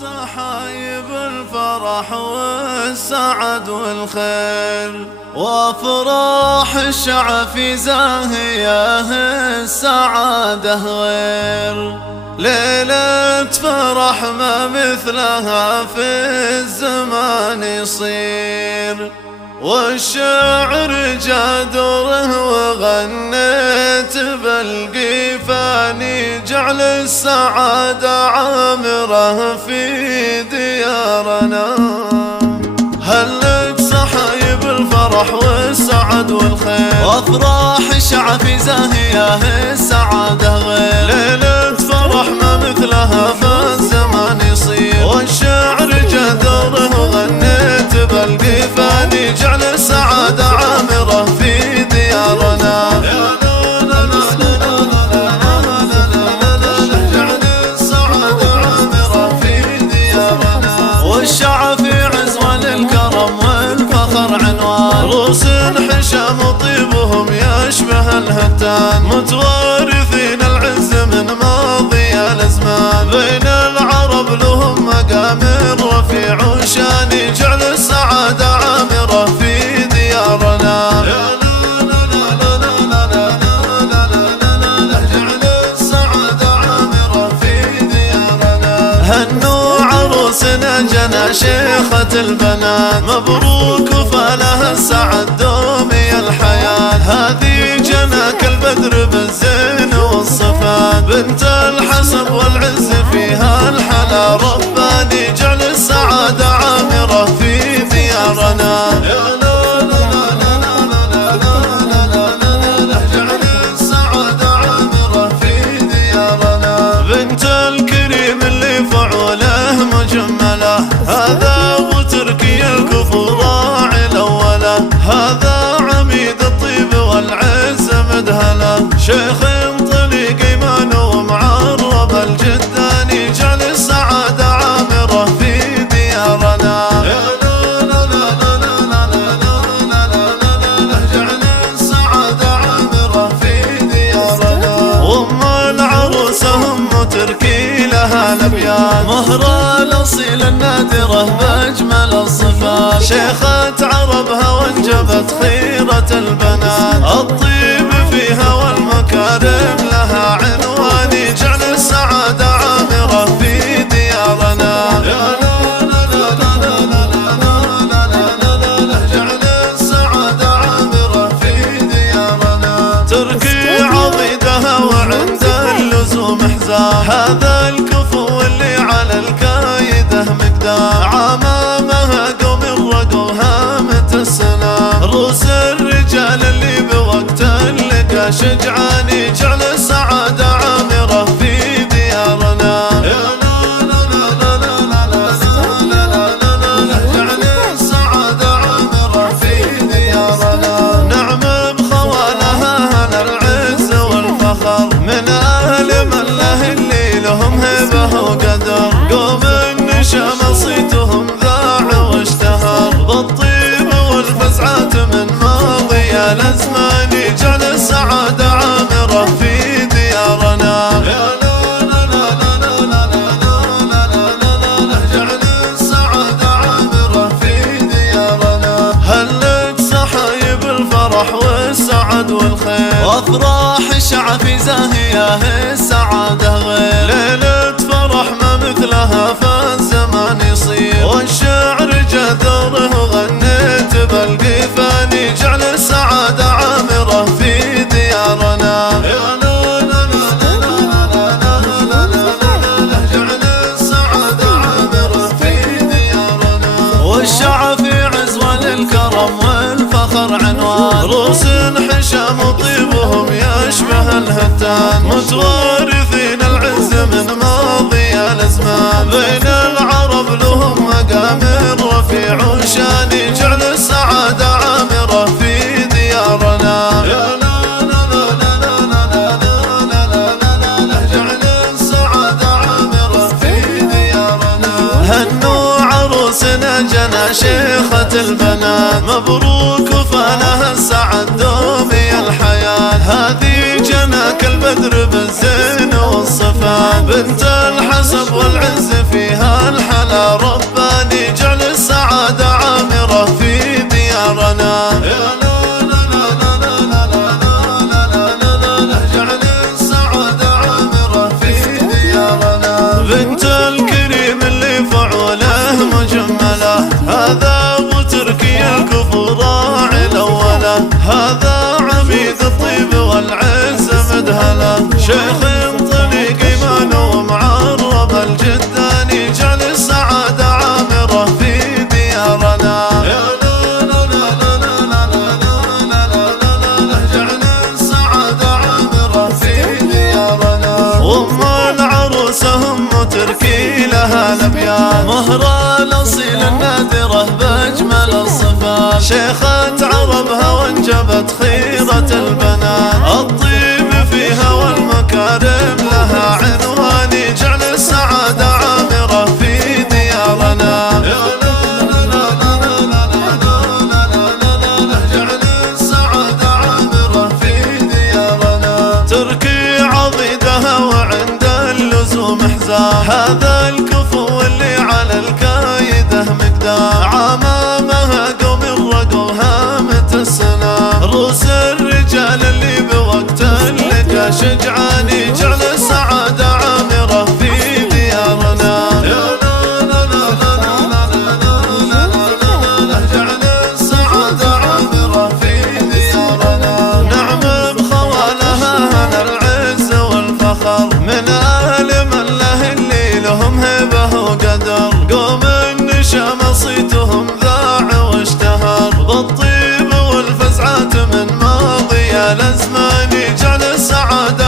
صحايب الفرح والسعد والخير وافراح الشعب في زاهيه السعاده غير ليلة فرح ما مثلها في الزمان يصير والشعر جادره وغنيت بالقيفاني جعل السعادة عامرة في ديارنا. هلت صحايب الفرح والسعد والخير وافراح الشعب في زاهيه السعادة غير ليلة فرح ما مثلها في الزمان يصير والشعر جدره وغنيت بالقيفاني جعل السعادة عامرة في ديارنا. جعل السعادة عامرة في ديارنا والشعب في عز وللكرم والفخر عنوان روس حشام وطيبهم يشبه الهتان متوارثين العز من ماضي الازمان بين العرب لهم مقام رفيع وشان جعل السعادة عامرة في ديارنا. جعل السعادة عامرة في ديارنا هنوا عروسنا جنى شيخة البنات مبروك وفالها السعد دومي الحياة هذه جناك البدر بالزين والصفات بنت الحسب والعز فيها الحلا رباني جعل السعادة عامرة في ديارنا. جعل السعادة عامرة في ديارنا بنت الكريم اللي فعوله مجمله هذا ابو تركي الكفو راعي الاوله هذا عميد الطيب والعز مدهله شيخ طليق ايمان ومعرب الجداني جعل السعادة عامرة في ديارنا. جعل السعادة عامرة في ديارنا وام العروسة هم تركي لها الابيات مهرة الاصيل النادرة باجمل الصفات شيخة عربها وانجبت خيرة البنات الطيب فيها والمكارم لها عنواني جعل السعادة عامرة في ديارنا. جعل السعادة عامرة في ديارنا تركي عضيدها وعند اللزوم حزام هذا الكفو اللي على الكايده مقدام عمامها قوم الرقوها متسنا روس الرجال اللي بوقت اللقا شجعاني جعل السعادة عامرة في ديارنا. جعل السعادة عامرة في ديارنا نعم بخوالها هنا العز والفخر من اهل من له اللي لهم هبه وقدر قوم النشام صيتهم ذاع واشتهر بالطيب والفزعات من ماضي الازمان جعل السعادة عامرة في ديارنا. جعل السعادة عامرة في ديارنا هلت صحايب الفرح والسعد والخير وافراح الشعب في زاهيه السعادة غير ليلة فرح ما مثلها في الزمان يصير والشعر جدره وغنيت بالقيفاني جعل السعادة عامرة في ديارنا. جعل السعادة عامرة في ديارنا والشعب في عز وللكرم والفخر عنوان روس حشام وطيبهم يشبه الهتان متوارثين العز من ماضي الازمان بين العرب لهم مقام رفيع وشان جعل السعادة عامرة في ديارنا. جعل السعادة عامرة في ديارنا هنوا عروسنا جنى شيخة البنات مبروك وفالها السعد دومي الحياة هذه جناك البدر بالزين والصفات الصفات، بنت الحسب والعز فيها الحلا، رباني جعل السعادة عامرة في ديارنا. جعل السعادة عامرة في ديارنا، بنت الكريم اللي فعوله مجملة، هذا ابو تركي الكفو راعي الاولى، هذا عميد الطيب والعز مدهله، شيخ طريق ايمان ومعرب الجداني، جعل السعادة عامرة في ديارنا. جعل السعادة عامرة في ديارنا، وام العروسة هم تركي لها الابيات، مهرة الاصيل النادرة باجمل الصفات، شيخة عربها وانجبت خيرة البنات، الطيب فيها والمكارم لها عنواني، جعل السعادة عامرة في ديارنا. جعل السعادة عامرة في ديارنا، تركي عضيدها وعند اللزوم حزام، هذا الكفو اللي على الكايده مقدام، عمامها قوم الرقو هامة السنام، روس الرجال اللي بوقت اللقا شجعاني، جعل السعادة عامرة في ديارنا. جعل السعادة عامرة في ديارنا، نعم بخوالها هنا العز والفخر، من أهل من له اللي لهم هبة وقدر، قوم النشام صيتهم ذاع واشتهر، بالطيب والفزعات من ماضي الازمان، جعل السعادة